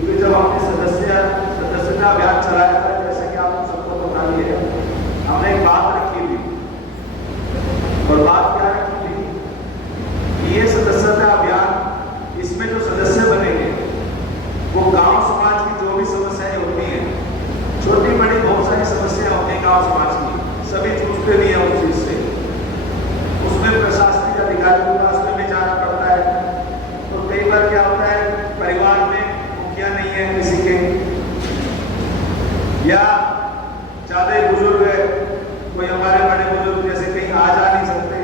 क्योंकि जब हमने सदस्यता अभियान चलाया था, जैसे कि आप सबको बता दिए, हमने एक बात रखी थी, और बात क्या रखी थी कि ये सदस्यता अभियान, इसमें जो सदस्य बनेंगे वो गांव समाज की जो भी समस्याएं होती हैं, छोटी बड़ी बहुत सारी समस्याएं होती हैं गांव समाज की, सभी जूझते नहीं है उस चीज से। उसमें प्रशासनिक अधिकारी के पास में भी जाना पड़ता है। तो कई बार क्या होता है, परिवार में मुखिया नहीं है किसी के, या ज्यादा बुजुर्ग है, कोई हमारे बड़े बुजुर्ग जैसे कहीं आ जा नहीं सकते,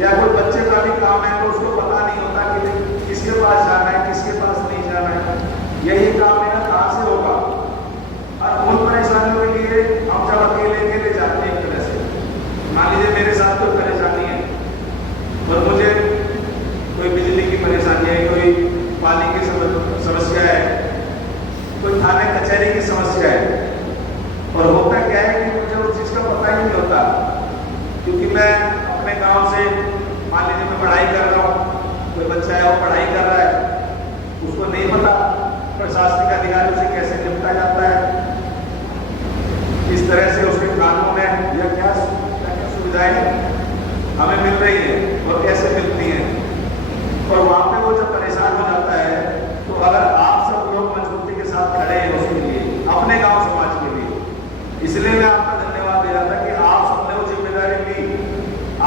या कोई बच्चे का भी काम है तो उसको पता नहीं होता कि किसके पास जाना है, किसके पास नहीं जाना है, यही काम मेरा कहाँ से होगा। और उन परेशानियों के लिए हम जब अकेले जाते हैं, एक तरह से मान लीजिए मेरे साथ कोई परेशानी है और मुझे कोई बिजली की परेशानी है, कोई पानी की समस्या है, कोई थाने कचहरी की समस्या है, और होता क्या है कि मुझे उस चीज का पता ही नहीं होता, क्योंकि मैं अपने गांव से, मान लीजिए मैं पढ़ाई कर रहा हूँ, कोई बच्चा है वो पढ़ाई कर रहा है, उसको नहीं पता प्रशासनिक अधिकारी से कैसे निपटा जाता है, इस तरह से उसके कानून है या क्या सुविधाएं हमें मिल रही है और कैसे मिलती हैं। और वहां पे वो जब परेशान हो जाता है, तो अगर आप सब लोग मजबूती के साथ खड़े हैं उसके लिए, अपने गांव समाज के लिए, इसलिए मैं आपका धन्यवाद दे रहा था कि आप सबने वो जिम्मेदारी ली।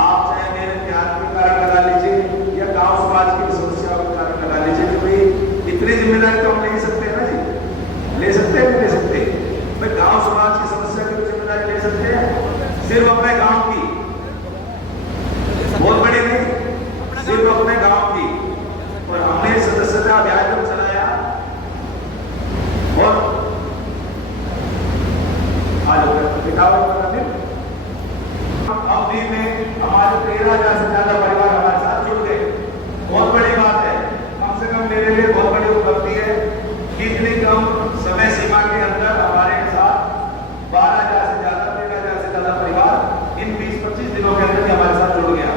आप चाहे मेरे ज्ञान के कारण लगा लीजिए या गांव समाज की समस्याओं के कारण लगा लीजिए, तो भाई इतनी जिम्मेदारी तो हम ले सकते हैं ना जी, ले सकते हैं, नहीं ले सकते? भाई गांव समाज की समस्या की जिम्मेदारी ले सकते हैं, सिर्फ अपने गांव की, बहुत बड़ी नहीं, सिर्फ अपने गांव की। और हमने सदस्यता अभियान जब चलाया, और अवधि में हमारे 13,000 से ज्यादा परिवार हमारे साथ जुड़ गए। बहुत बड़ी बात है, कम से कम मेरे लिए बहुत बड़ी उपलब्धि है कि इतनी कम समय सीमा के अंदर हमारे साथ 12,000 से ज्यादा, 13,000 से ज्यादा परिवार इन 20-25 दिनों के अंदर हमारे साथ जुड़ गया।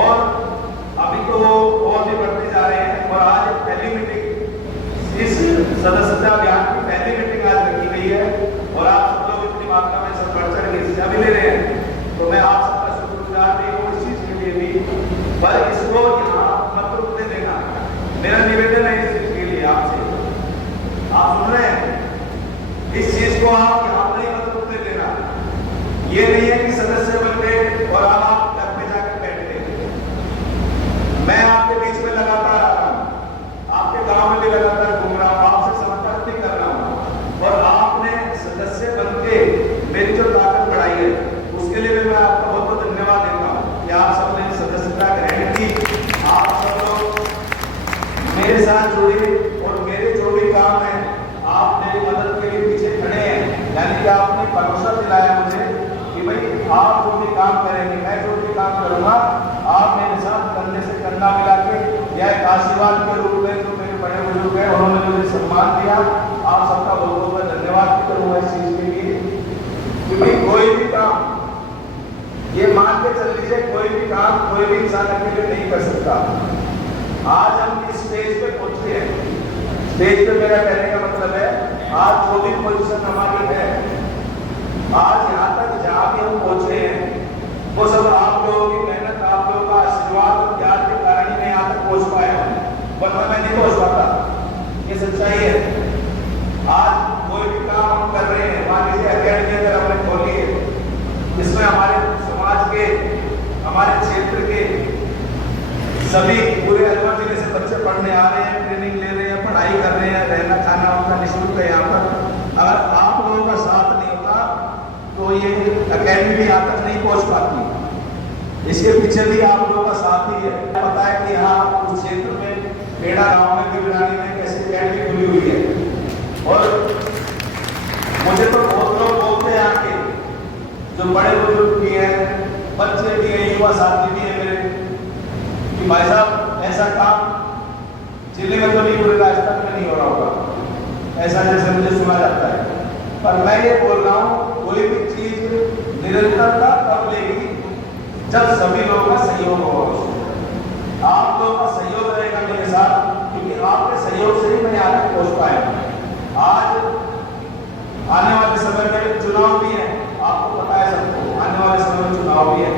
और अभी तो वो और भी बढ़ते जा रहे हैं। और आज पहली मीटिंग, इस सदस्यता अभियान की पहली मीटिंग आज रखी गई है, और आप सब लोग इतनी मात्रा में सब बढ़ चढ़ के हिस्सा भी ले रहे हैं, तो मैं आप सबका शुक्रगुजार भी हूँ इस चीज के लिए भी। पर इसको यहाँ मत रुकने देना, मेरा निवेदन है इस चीज के लिए आपसे, आप सुन रहे हैं, इस चीज को आप यहाँ पर ही मत रुकने देना। ये नहीं है कि सदस्य बन गए और आप घर पे जाकर बैठ गए। मैं आपके बीच में लगातार आ रहा हूँ, आपके गांव में भी लगातार घूम रहा हूँ, आपसे संपर्क भी कर रहा हूँ, और आपने सदस्य बन के मेरी जो ताकत बढ़ाई है उसके लिए भी मैं आपका बहुत बहुत धन्यवाद देता हूँ कि आप सबने सदस्यता ग्रहण की। आप सब लोग मेरे साथ जुड़े और मेरे जो भी काम है आप मेरी मदद के लिए पीछे खड़े हैं, यानी कि आपने भरोसा दिलाया मुझे कि भाई आप जो भी काम करेंगे, मैं जो भी काम करूंगा, आप मेरे साथ कंधे से कंधा मिला के, या एक आशीर्वाद के रूप में जो मेरे बड़े बुजुर्ग हैं उन्होंने मुझे सम्मान दिया, आप सबका बहुत बहुत धन्यवाद भी करूंगा इस चीज के लिए। कि भाई कोई भी काम, ये मान के चल लीजिए, कोई भी काम कोई भी इंसान अकेले नहीं कर सकता। आज हम इस स्टेज पे पहुंचे हैं, स्टेज पे मेरा कहने का मतलब है आज जो भी पोजीशन हमारी है, आज यहाँ तक जहाँ भी हम पहुंचे हैं, वो सब आप लोगों की मेहनत, आप लोगों का आशीर्वाद और प्यार के कारण ही मैं यहाँ तक पहुंच पाया हूँ, वरना मैं नहीं पहुंच पाता। ये सच्चाई है। आज कोई भी काम हम कर रहे हैं, मान लीजिए अकेडमी अगर हमने खोली है, इसमें हमारे समाज के, हमारे क्षेत्र के सभी पूरे अलवर जिले से बच्चे पढ़ने आ रहे हैं, ट्रेनिंग ले रहे हैं, पढ़ाई कर रहे हैं, रहना खाना उनका निःशुल्क है यहाँ पर। अगर आप लोगों का साथ नहीं होता तो ये अकेडमी भी यहाँ तक नहीं पहुँच पाती। इसके पीछे भी आप लोगों का साथ ही है। पता है कि यहाँ उस क्षेत्र में बेड़ा गाँव में गिरनानी में कैसे अकेडमी खुली हुई है, और मुझे तो बहुत लोग बोलते हैं आके, जो बड़े बुजुर्ग भी हैं, बच्चे भी हैं, युवा साथी भी हैं मेरे, कि भाई साहब ऐसा काम जिले में तो नहीं, पूरे राजस्थान में नहीं हो रहा होगा, ऐसा जैसे मुझे सुना जाता है। पर मैं ये बोल रहा हूँ, कोई भी चीज निरंतरता तब लेगी जब सभी लोगों का सहयोग होगा। आप लोगों का सहयोग रहेगा मेरे साथ, क्योंकि आपके सहयोग से ही मैं यहाँ तक पहुँच पाया। आज आने वाले समय में चुनाव भी है, आपको पता है सबको, आने वाले समय में चुनाव भी है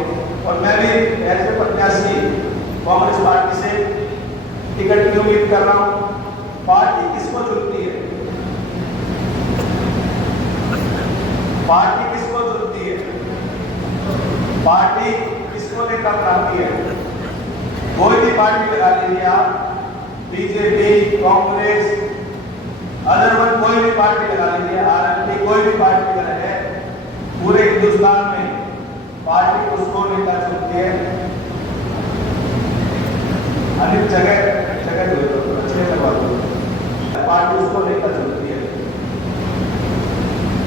और मैं भी ऐसे प्रत्याशी कांग्रेस पार्टी से टिकट की उम्मीद कर रहा हूँ। पार्टी किसको चुनती है? पार्टी किसको चुनती है? पार्टी किसको नेता बनाती है? कोई भी पार्टी लगा लीजिए आप, बीजेपी, कांग्रेस, अदरवन कोई भी पार्टी लगा लीजिए, आरएलपी, कोई भी पार्टी अगर है, पूरे हिंदुस्तान में पार्टी उसको नेता चुनती है। अनेक जगह पार्टी उसको नेता चुनती है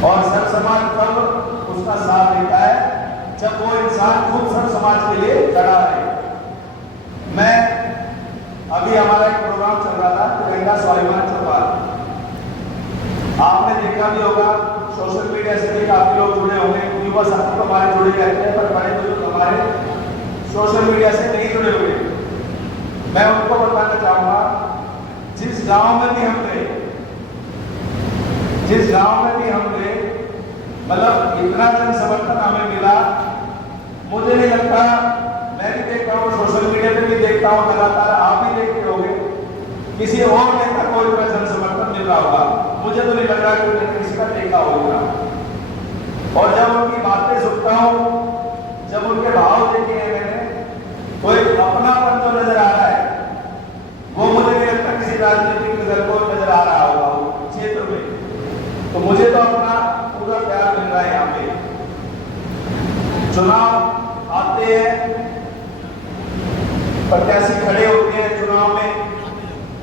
और सर समाज तब उसका साथ देता है जब वो इंसान खुद सर समाज के लिए खड़ा है। मैं अभी हमारा एक प्रोग्राम चल रहा था तिरंगा स्वाभिमान चौपाल, आपने देखा भी होगा, सोशल मीडिया से भी काफी लोग जुड़े होंगे, युवा साथी तो हमारे जुड़े रहते हैं, पर बड़े बुजुर्ग हमारे सोशल मीडिया से नहीं जुड़े हुए। मैं उनको बताना चाहूंगा, जिस गांव में भी हम गए, जिस गांव में भी हम गए, मतलब इतना जन समर्थन हमें मिला, मुझे नहीं लगता, मैं भी देखता हूँ, सोशल मीडिया पे भी देखता हूँ लगातार, आप भी देखते होंगे, किसी और नेता को इतना जन समर्थन मिल रहा होगा। मुझे तो नहीं लग रहा कि किसी का टेका होगा। और जब उनकी बातें सुनता हूँ, जब उनके भाव देखे हैं मैंने, कोई अपनापन जो नजर आ रहा है, वो मुझे नहीं लगता किसी राजनीतिक दल को नजर आ रहा होगा क्षेत्र में। तो मुझे तो अपना पूरा प्यार मिल रहा है। यहाँ पे चुनाव आते हैं, प्रत्याशी खड़े होते हैं चुनाव में,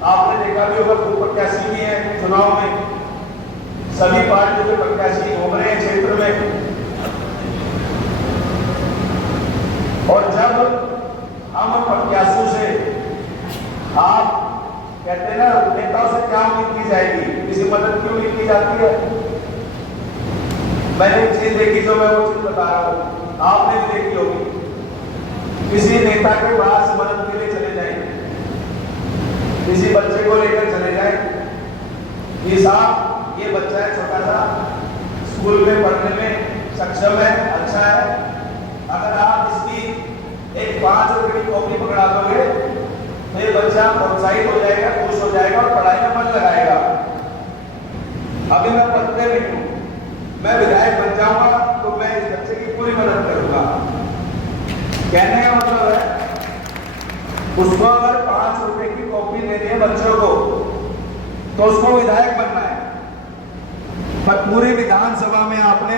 आपने देखा भी होगा, खुद प्रत्याशी भी है चुनाव में, सभी पार्टियों के प्रत्याशी घूम रहे हैं क्षेत्र में। और जब हम प्रत्याशियों से, आप कहते हैं ना, नेताओं से क्या उम्मीद की जाएगी, किसी मदद की उम्मीद की जाती है। मैंने एक चीज देखी जो मैं वो चीज बता रहा हूँ, आपने भी देखी होगी, किसी नेता के पास मदद के लिए चले जाएंगे, किसी बच्चे को लेकर चले जाए कि साहब ये बच्चा है छोटा सा, स्कूल में पढ़ने में सक्षम है, अच्छा है, अगर आप इसकी एक 5 रुपए की कॉपी पकड़ा दोगे तो ये बच्चा प्रोत्साहित हो जाएगा, खुश हो जाएगा और पढ़ाई में मन लगाएगा। अभी मैं पढ़ते नहीं हूँ, मैं विधायक बन जाऊंगा तो मैं इस बच्चे की पूरी मदद करूंगा। कहने का मतलब है, उसको अगर 5 रुपए की कॉपी देनी है बच्चों को तो उसको विधायक बनना है। पर पूरी विधानसभा में आपने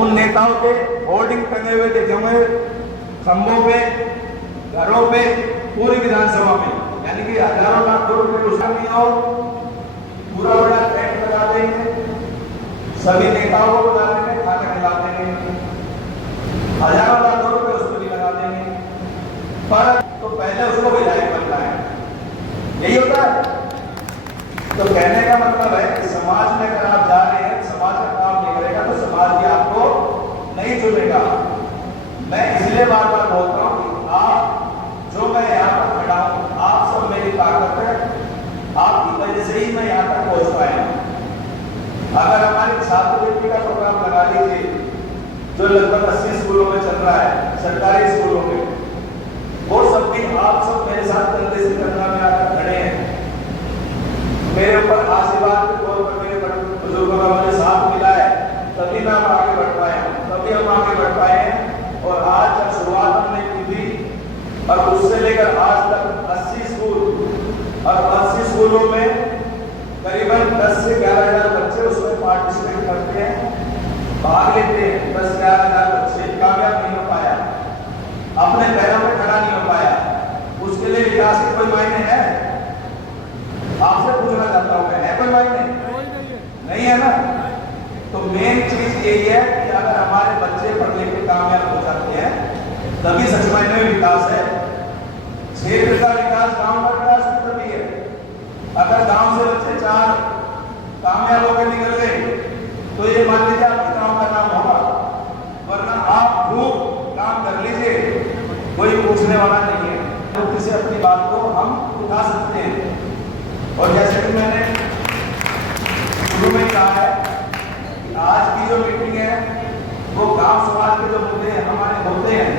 उन नेताओं के होर्डिंग टंगे हुए देखे होंगे, खंभों पे, घरों पे, पूरी विधानसभा में, यानी कि हजारों लाख रुपए नुकसान नहीं हो, पूरा बड़ा टेंट लगा देंगे, सभी नेताओं को बुला देंगे, खाना खिला देंगे, हजारों लाख रुपए उसको भी लगा देंगे। पर तो पहले उसको विधायक बनना है, यही होता है। तो कहने का मतलब है कि समाज में अगर आप जा रहे हैं, समाज का काम नहीं करेगा तो समाज भी आपको नहीं चुनेगा। मैं इसलिए बार बार बोलता हूँ कि आप, जो मैं यहाँ पर खड़ा हूँ, आप सब मेरी ताकत है, आपकी वजह से ही मैं यहाँ तक पहुँच पाया। अगर हमारे छात्रवृत्ति का प्रोग्राम लगा लीजिए, जो लगभग 80 स्कूलों में चल रहा है, सरकारी स्कूलों में, वो सब भी आप सब मेरे साथ कंधे से कंधा में आकर खड़े हैं। मेरे ऊपर आशीर्वाद के तौर पर मेरे बुजुर्गों का मुझे साथ मिला है, तभी मैं आगे बढ़ पाया हूँ, तभी हम आगे बढ़ पाए हैं। और आज जब शुरुआत हमने की थी और उससे लेकर आज तक 80 स्कूल और 80 स्कूलों में करीबन 10 से 11,000 बच्चे उसमें पार्टिसिपेट करते हैं, भाग लेते हैं। 10-11,000 बच्चे कामयाब नहीं हो पाया, अपने पैरों पे खड़ा नहीं हो पाया, उसके लिए विकास के कोई मायने है? आपसे पूछना चाहता हूं मैं, है कोई मायने? नहीं है ना। तो मेन चीज यही है कि अगर हमारे बच्चे पढ़ लिख के कामयाब हो जाते हैं तभी सच मायने में विकास है। क्षेत्र का विकास, गांव का विकास तभी है। अगर गांव से बच्चे 4 कामयाब होकर निकल गए तो ये मान लीजिए आपके गांव का नाम होगा, वरना आप खूब काम कर लीजिए, कोई पूछने वाला नहीं है। तो किसी अपनी बात को हम उठा सकते हैं। और जैसे कि मैंने शुरू में कहा है कि आज की जो मीटिंग है वो गांव समाज के जो मुद्दे हमारे होते हैं,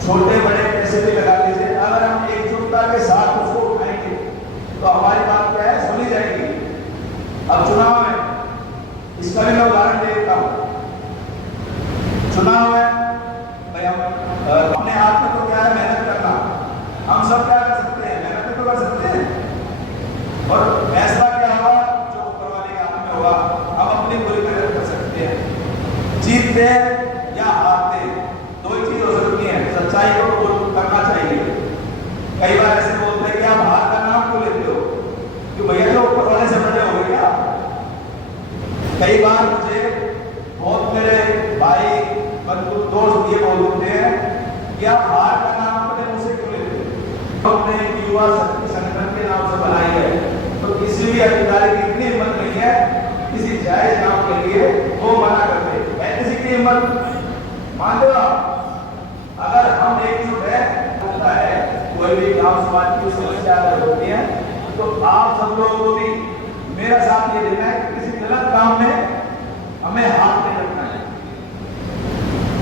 छोटे बड़े कैसे भी लगा लीजिए, अगर हम एकजुटता के साथ उसको उठाएंगे तो हमारी बात क्या है, सुनी जाएगी। अब चुनाव है, इसका भी मैं उदाहरण दे देता हूँ। चुनाव है भाई, हम अपने हाथ में तो क्या है, मेहनत करना। हम सब क्या कर सकते हैं, मेहनत तो कर सकते हैं, और फैसला क्या होगा जो ऊपर वाले के हाथ में होगा। हम अपनी पूरी मेहनत कर सकते हैं, जीतते हैं या हारते हैं, दो ही चीज हो सकती है। सच्चाई को करना चाहिए। कई बार ऐसे बोलते हैं कि आप हार का नाम क्यों लेते हो, कि भैया जो ऊपर वाले से बड़े हो गए क्या। कई बार मुझे बहुत मेरे भाई बंधु दोस्त ये बोल देते हैं कि आप हार का नाम अपने मुंह से क्यों लेते हो। हमने युवा शक्ति संगठन के नाम से बनाई है, तो किसी भी अधिकारी की इतनी हिम्मत नहीं है किसी जायज काम के लिए वो मना करते हैं। किसी की हिम्मत मानते हो आप? अगर हम एकजुट होता है, कोई भी गांव समाज की समस्या अगर होती है तो आप सब लोगों को भी मेरा साथ ये देना है कि किसी गलत काम में हमें हाथ नहीं रखना है।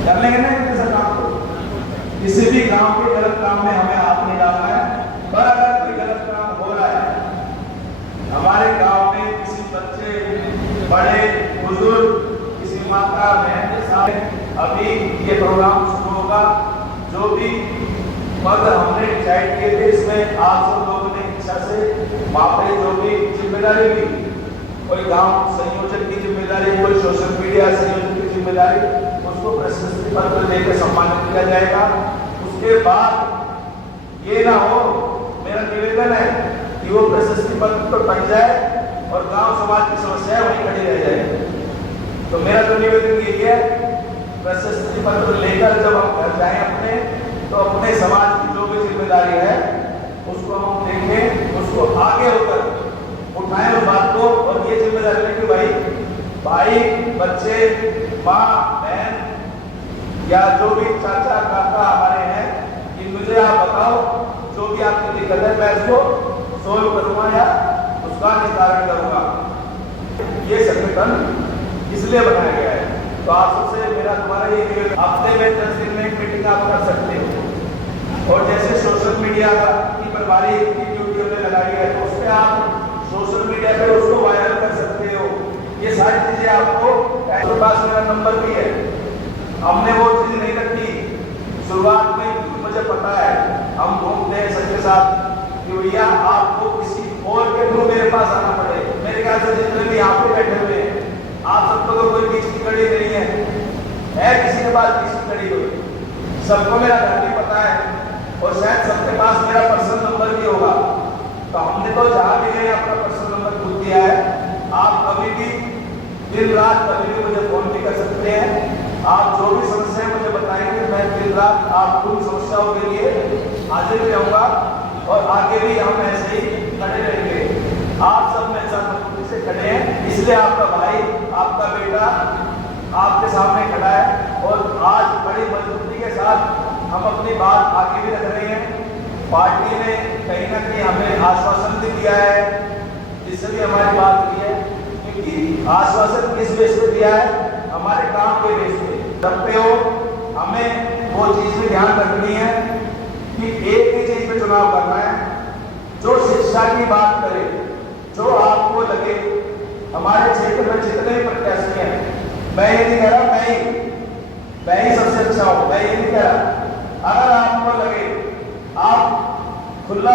कर लेंगे ना किसी काम को, किसी भी गांव के गलत काम में हमें हाथ नहीं डालना है। पर अगर कोई गलत काम हो रहा है हमारे गांव में, किसी बच्चे बड़े बुजुर्ग किसी माता बहन के साथ, अभी ये प्रोग्राम शुरू होगा। जो भी पद हमने डिसाइड किए थे इसमें आप सब लोगों ने इच्छा से वहाँ पे जो भी जिम्मेदारी ली, कोई गांव संयोजक की जिम्मेदारी, कोई सोशल मीडिया संयोजक की जिम्मेदारी, उसको प्रशस्ति पत्र देकर सम्मानित किया जाएगा। उसके बाद ये ना हो, मेरा निवेदन है कि वो प्रशस्ति पत्र तो बन जाए और गांव समाज की समस्या वहीं खड़ी रह जाए। तो मेरा तो निवेदन यही है, प्रशस्ति पत्र लेकर जब हम घर जाएं अपने, तो अपने समाज की जो भी जिम्मेदारी है उसको हम देखें, उसको आगे होकर उठाएं उस बात को, और ये जिम्मेदारी है कि भाई बच्चे, माँ बहन या जो भी चाचा काका हमारे हैं, कि मुझे आप बताओ जो भी आपकी दिक्कत है, मैं इसको सोल्व करूंगा या उसका निस्तारण करूंगा। ये संगठन इसलिए बनाया गया है। तो आप सबसे मेरा तुम्हारा ये निवेदन, हफ्ते में 10 दिन में एक मीटिंग आप कर सकते हो। और जैसे सोशल मीडिया की प्रभारी की ड्यूटी हमने लगाई है, तो उसमें आप सोशल मीडिया पे उसको वायरल कर सकते हो। ये सारी चीजें आपको, आपके पास मेरा नंबर भी है। हमने वो चीज नहीं रखी शुरुआत में, मुझे पता है हम घूमते हैं सबके साथ कि भैया आपको किसी और के थ्रू मेरे पास आना पड़े। मेरे ख्याल से जितने भी यहाँ पे बैठे हुए हैं आप सबको तो कोई बीच की कड़ी नहीं है किसी के पास बीच की कड़ी हो। सबको मेरा घर भी पता है और शायद सबके पास मेरा पर्सनल नंबर भी होगा। तो हमने तो जहाँ भी गए अपना पर्सनल नंबर खुद दिया है। आप कभी भी दिन रात कभी भी मुझे फोन भी कर सकते हैं। आप जो भी समस्या मुझे बताएंगे, मैं दिन रात आपको समस्याओं के लिए हाजिर रहूंगा और आगे भी हम ऐसे ही खड़े रहेंगे। आप सब मेरे साथ मजबूती से खड़े हैं, इसलिए आपका भाई, आपका बेटा आपके सामने खड़ा है और आज बड़ी मजबूती के साथ हम अपनी बात आगे भी रख रहे हैं। पार्टी ने कहीं ना कहीं हमें आश्वासन भी दिया है, जिससे भी हमारी बात हुई है, क्योंकि आश्वासन किस बेस पे दिया है, हमारे काम के बेस पे रखते हो। हमें वो चीज में ध्यान रखनी है कि एक ही चीज पे चुनाव करना है, जो शिक्षा की बात करे, जो आपको लगे। हमारे क्षेत्र में जितने भी प्रत्याशी हैं, मैं ये नहीं कह रहा मैं ही सबसे अच्छा हूं, मैं ये नहीं कह रहा। अगर आपको लगे आप खुला